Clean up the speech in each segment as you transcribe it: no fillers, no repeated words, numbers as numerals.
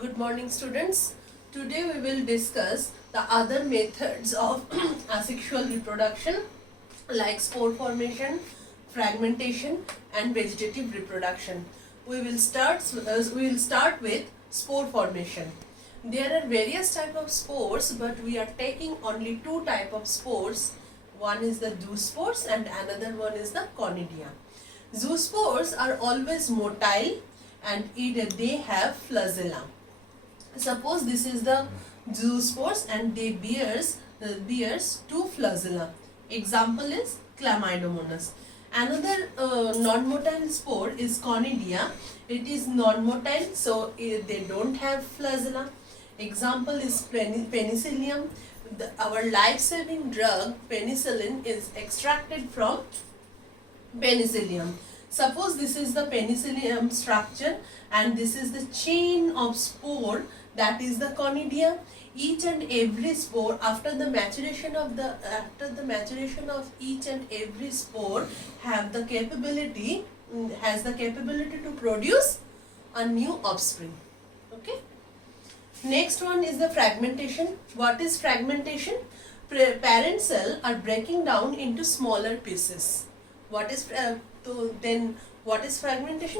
Good morning, students. Today we will discuss the other methods of asexual reproduction like spore formation, fragmentation and vegetative reproduction. We will start with spore formation. There are various types of spores, but we are taking only two types of spores. One is the zoospores and another one is the conidia. Zoospores are always motile and they have flagella. Suppose this is the zoospores and they bears two flagella. Example is Chlamydomonas. Another non-motile spore is Conidia. It is non-motile, so they don't have flagella. Example is Penicillium. Our life-saving drug penicillin is extracted from Penicillium. Suppose this is the penicillium structure and this is the chain of spore, that is the conidia. Each and every spore, after the maturation of each and every spore has the capability to produce a new offspring. Okay. Next one is the fragmentation. What is fragmentation? Parent cell are breaking down into smaller pieces. What is fragmentation?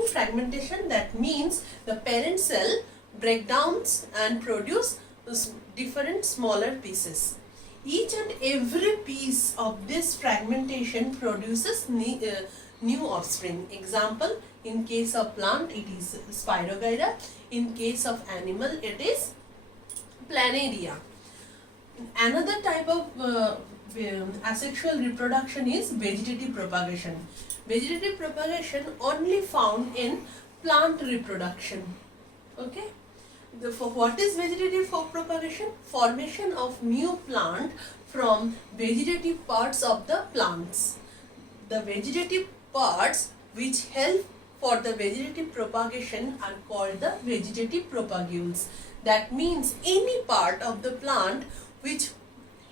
Fragmentation, that means the parent cell breakdowns and produce different smaller pieces. Each and every piece of this fragmentation produces new offspring. Example, in case of plant it is Spirogyra, in case of animal it is Planaria. Another type of asexual reproduction is vegetative propagation. Vegetative propagation only found in plant reproduction. Okay. What is vegetative propagation? Formation of new plant from vegetative parts of the plants. The vegetative parts which help for the vegetative propagation are called the vegetative propagules. That means any part of the plant which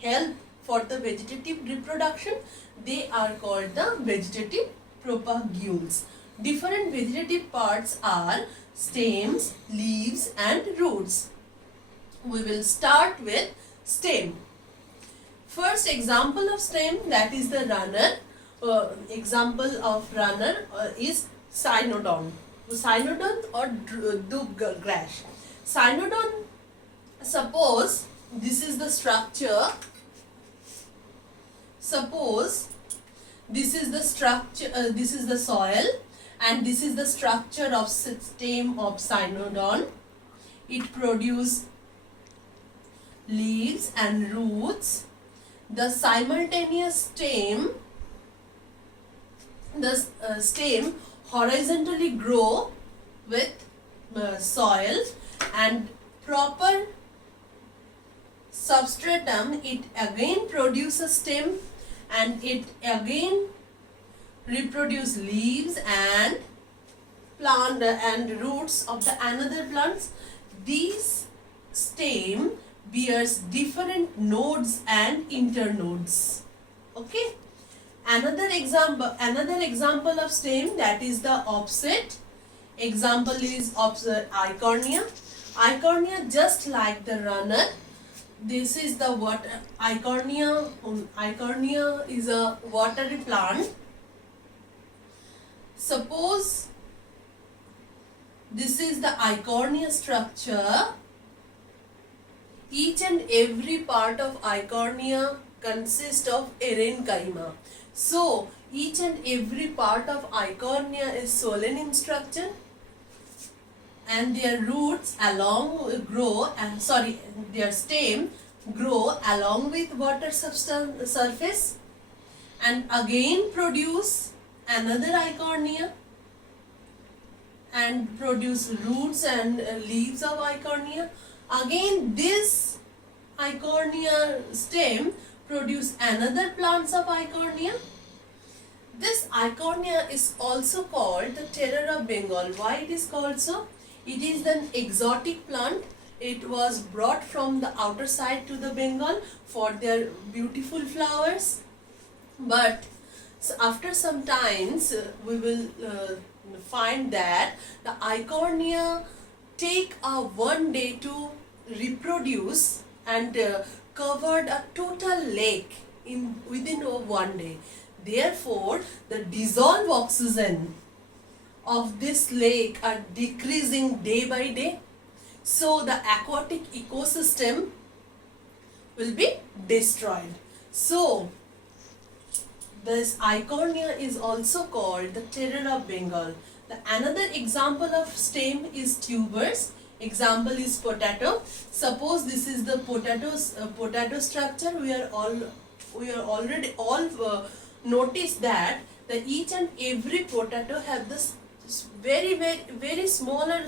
help for the vegetative reproduction, they are called the vegetative propagules. Different vegetative parts are stems, leaves and roots. We will start with stem. First example of stem, that is the runner. Example of runner is cynodon. Cynodon or dubgrass. Cynodon, suppose this is the structure. Suppose this is the structure, this is the soil and this is the structure of stem of cynodon. It produces leaves and roots. The simultaneous stem, stem horizontally grow with soil and proper substratum, it again produces stem and it again reproduce leaves and plant and roots of the another plants. These stem bears different nodes and internodes. Okay. Another example of stem, that is the offset. Example is Eichhornia. Eichhornia, just like the runner, this is the water. Eichhornia is a watery plant. Suppose this is the Eichhornia structure. Each and every part of Eichhornia consists of erenchyma. So each and every part of Eichhornia is solen in structure, and their roots their stem grow along with water surface and again produce another Eichhornia and produce roots and leaves of Eichhornia. Again this Eichhornia stem produce another plants of Eichhornia. This Eichhornia is also called the terror of Bengal. Why it is called so? It is an exotic plant. It was brought from the outer side to the Bengal for their beautiful flowers. But after some times we will find that the Eichhornia take a 1 day to reproduce and covered a total lake within a 1 day. Therefore, the dissolved oxygen of this lake are decreasing day by day. So the aquatic ecosystem will be destroyed. So this Eichhornia is also called the terror of Bengal. Another example of stem is tubers. Example is potato. Suppose this is the potato structure. We are already notice that each and every potato have this very smaller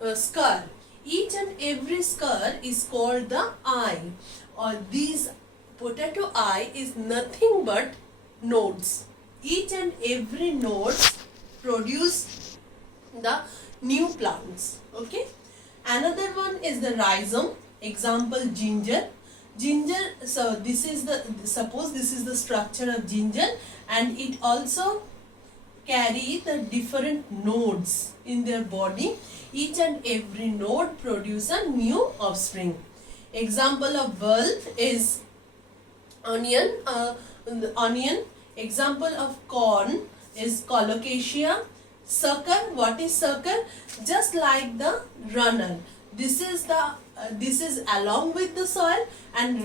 scur. Each and every scur is called the eye, or these potato eye is nothing but nodes. Each and every nodes produce the new plants. Okay. Another one is the rhizome. Example, ginger. So this is suppose this is the structure of ginger, and it also carry the different nodes in their body. Each and every node produce a new offspring. Example of bulb is onion. Onion. Example of corn is colocasia. Sucker. What is sucker? Just like the runner. This is along with the soil, and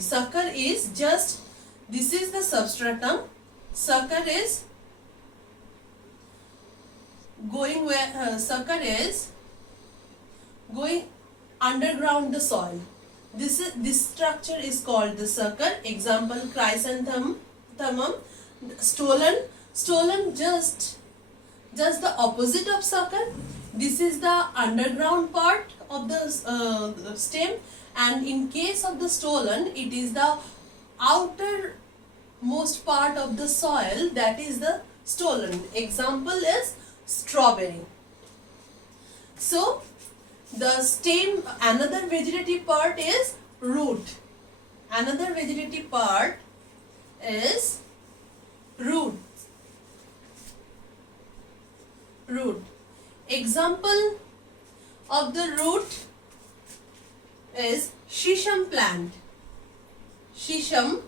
sucker is just, this is the substratum. Sucker is going where sucker is going underground the soil. This structure is called the sucker. Example, chrysanthemum. Stolon just the opposite of sucker. This is the underground part of the stem, and in case of the stolon, it is the outermost part of the soil, that is the stolon. Example is strawberry. So the stem, another vegetative part is root. Another vegetative part is root. Example of the root is shisham plant. Shisham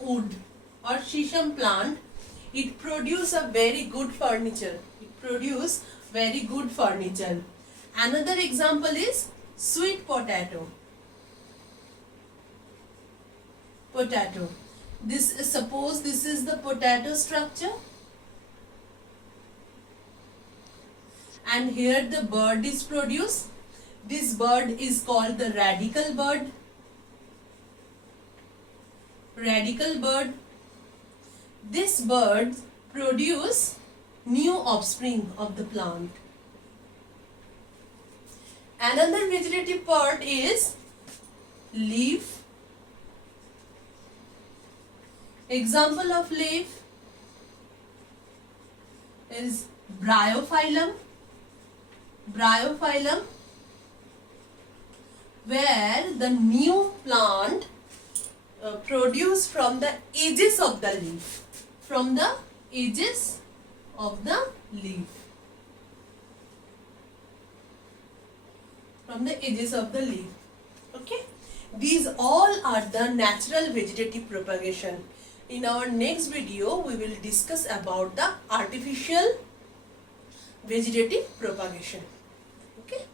wood or shisham plant, it produce a very good furniture. Another example is sweet potato. Suppose this is the potato structure, and here the bird is produced. This bird is called the radical bird. This bird produce new offspring of the plant. Another vegetative part is leaf. Example of leaf is bryophyllum, where the new plant produce from the edges of the leaf. Okay. These all are the natural vegetative propagation. In our next video, we will discuss about the artificial vegetative propagation. Okay.